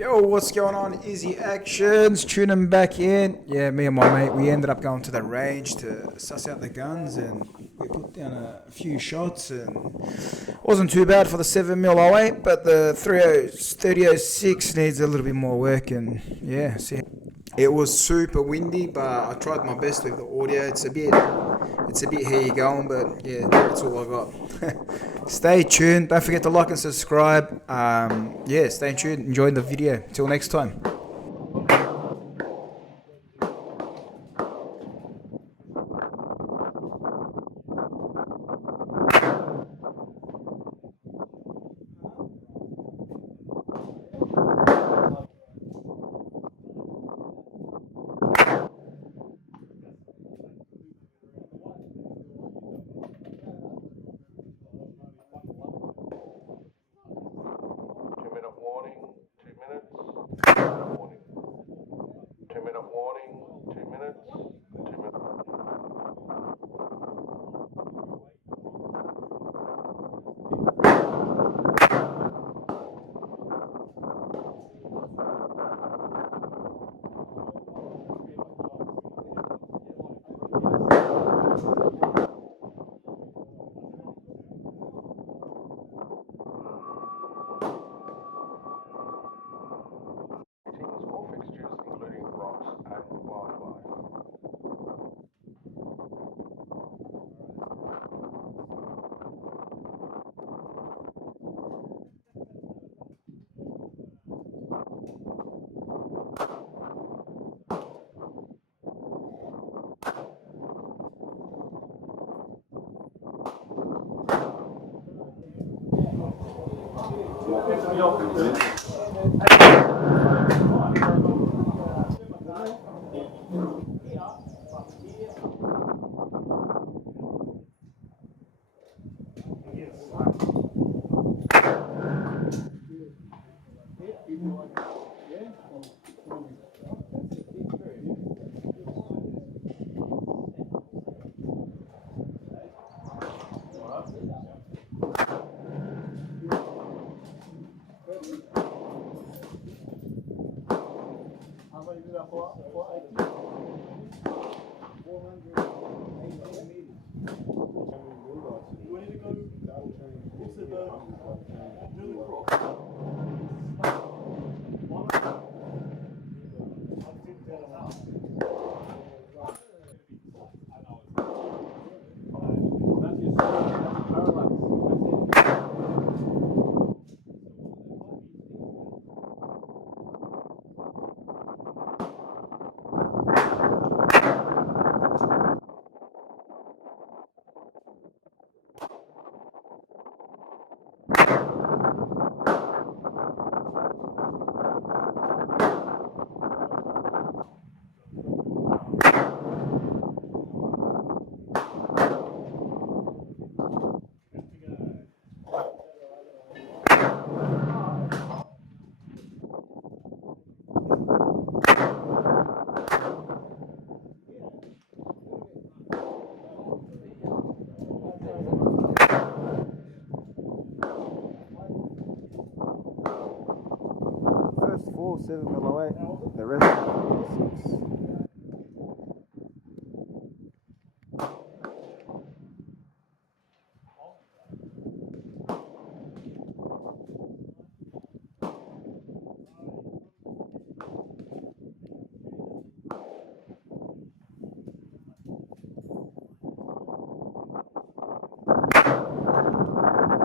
Yo, what's going on? Easy Actions, tuning back in. Yeah, me and my mate, we ended up going to the range to suss out the guns and we put down a few shots and wasn't too bad for the 7mm 08, but the 3006 needs a little bit more work and yeah, see. It was super windy, but I tried my best with the audio. It's a bit here you going, but yeah, that's all I got. Stay tuned. Don't forget to like and subscribe. Yeah, stay tuned. Enjoy the video. Till next time. 2 minute warning, 2 minutes, warning. 2 minute warning, 2 minutes, 2 minutes. Fittings or fixtures including rocks and wildlife. First 4 7mm 08, the rest 6.